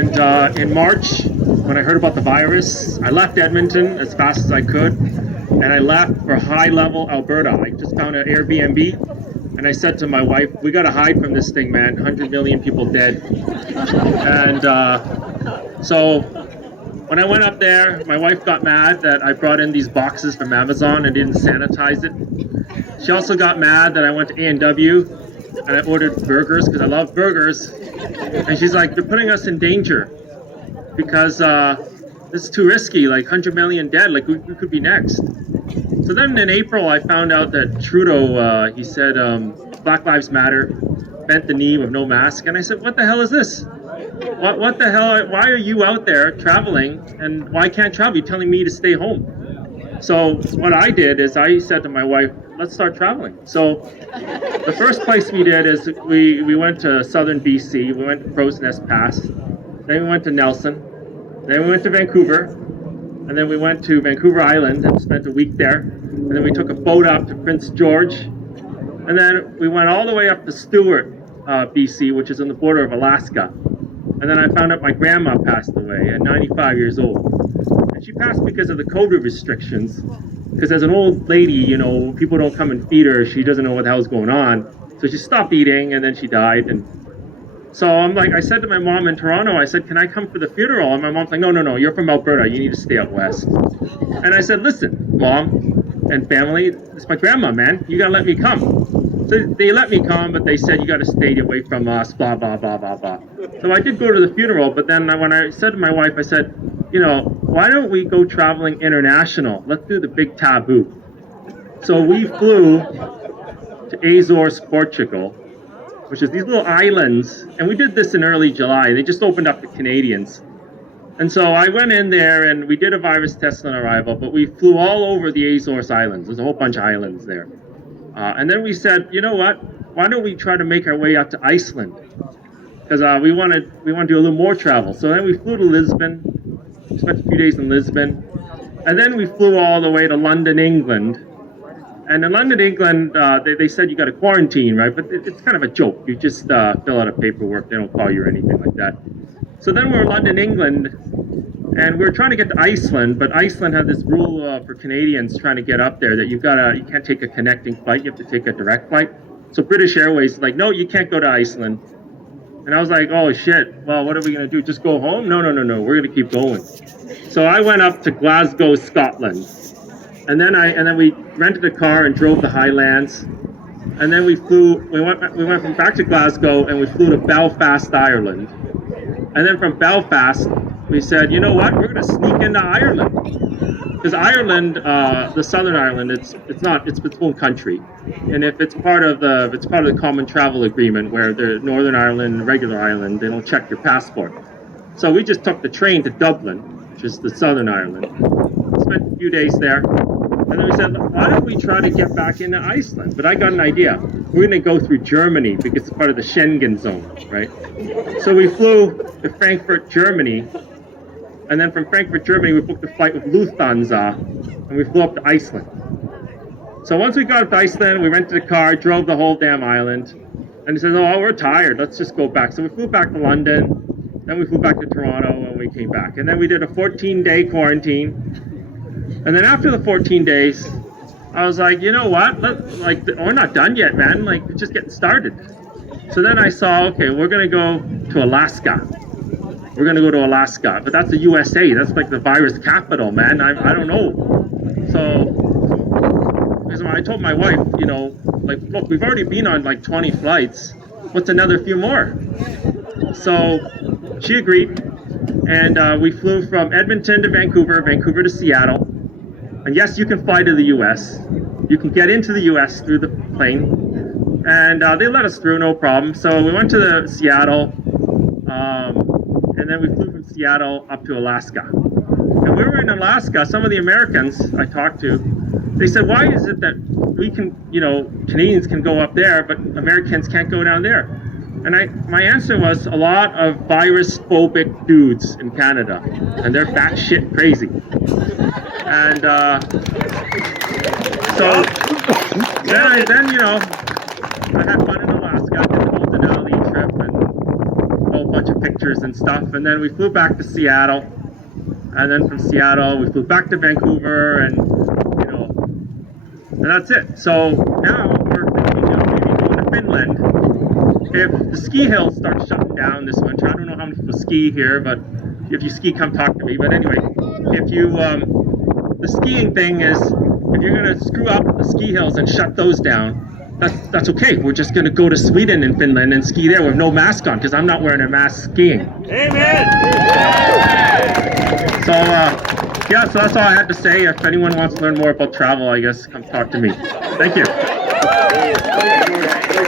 And in March, when I heard about the virus, I left Edmonton as fast as I could, and I left for high-level Alberta. I just found an Airbnb, and I said to my wife, we got to hide from this thing, man. 100 million people dead. And so when I went up there, my wife got mad that I brought in these boxes from Amazon and didn't sanitize it. She also got mad that I went to A&W and I ordered burgers because I love burgers. And she's like, they're putting us in danger because this is too risky, like 100 million dead, like we could be next. So then in April, I found out that Trudeau, he said, Black Lives Matter, bent the knee with no mask. And I said, what the hell is this? What the hell? Why are you out there traveling and why can't travel? You're telling me to stay home. So what I did is I said to my wife, let's start traveling. So the first place we did is we went to southern BC. We went to Crow's Nest Pass. Then we went to Nelson. Then we went to Vancouver. And then we went to Vancouver Island and spent a week there. And then we took a boat up to Prince George. And then we went all the way up to Stewart, BC, which is on the border of Alaska. And then I found out my grandma passed away at 95 years old. And she passed because of the COVID restrictions. Because as an old lady, you know, people don't come and feed her. She doesn't know what the hell's going on. So she stopped eating and then she died. And so I'm like, I said to my mom in Toronto, I said, can I come for the funeral? And my mom's like, no, you're from Alberta. You need to stay out west. And I said, listen, Mom and family, it's my grandma, man. You got to let me come. So they let me come, but they said, you got to stay away from us, blah, blah, blah, blah, blah. So I did go to the funeral, but then when I said to my wife, I said, you know, why don't we go traveling international? Let's do the big taboo. So we flew to Azores, Portugal, which is these little islands. And we did this in early July. They just opened up to Canadians. And so I went in there and we did a virus test on arrival, but we flew all over the Azores Islands. There's a whole bunch of islands there. And then we said, you know what? Why don't we try to make our way out to Iceland? Because we want to do a little more travel. So then we flew to Lisbon. We spent a few days in Lisbon. And then we flew all the way to London, England. And in London, England, they said you got to quarantine, right? But it's kind of a joke. You just fill out a paperwork. They don't call you or anything like that. So then we're in London, England, and we're trying to get to Iceland, but Iceland had this rule for Canadians trying to get up there that you can't take a connecting flight. You have to take a direct flight. So British Airways is like, no, you can't go to Iceland. And I was like, oh shit, well, what are we going to do? Just go home? No, we're going to keep going. So I went up to Glasgow, Scotland. And then we rented a car and drove the Highlands. And then we went from back to Glasgow and we flew to Belfast, Ireland. And then from Belfast, we said, you know what? We're going to sneak into Ireland. Because Ireland, the Southern Ireland, it's its own country. And if it's part of the Common Travel Agreement, where the Northern Ireland, regular Ireland, they don't check your passport. So we just took the train to Dublin, which is the Southern Ireland. Spent a few days there. And then we said, why don't we try to get back into Iceland? But I got an idea. We're going to go through Germany because it's part of the Schengen zone, right? So we flew to Frankfurt, Germany. And then from Frankfurt, Germany, we booked a flight with Lufthansa. And we flew up to Iceland. So once we got up to Iceland, we rented a car, drove the whole damn island. And he said, oh, we're tired. Let's just go back. So we flew back to London. Then we flew back to Toronto and we came back. And then we did a 14-day quarantine. And then after the 14 days, I was like, you know what? We're not done yet, man. Like, it's just getting started. So then I saw, okay, we're going to go to Alaska. We're going to go to Alaska. But that's the USA. That's like the virus capital, man. I don't know. So because I told my wife, you know, like, look, we've already been on like 20 flights. What's another few more? So she agreed. And we flew from Edmonton to Vancouver, Vancouver to Seattle. And yes, you can fly to the U.S. You can get into the U.S. through the plane. And they let us through, no problem. So we went to Seattle. And then we flew from Seattle up to Alaska. And we were in Alaska. Some of the Americans I talked to, they said, why is it that we can, you know, Canadians can go up there, but Americans can't go down there? And my answer was a lot of virus-phobic dudes in Canada, and they're batshit crazy. And so then you know, I had fun in Alaska, did the whole Denali trip and a whole bunch of pictures and stuff. And then we flew back to Seattle. And then from Seattle, we flew back to Vancouver, and and that's it. So now we're thinking of maybe going to Finland. If the ski hills start shutting down this winter, I don't know how many people ski here, but if you ski, come talk to me. But anyway, if you, the skiing thing is, if you're gonna screw up the ski hills and shut those down, that's okay. We're just gonna go to Sweden and Finland and ski there with no mask on, because I'm not wearing a mask skiing. Amen. So, yeah, so that's all I had to say. If anyone wants to learn more about travel, I guess come talk to me. Thank you.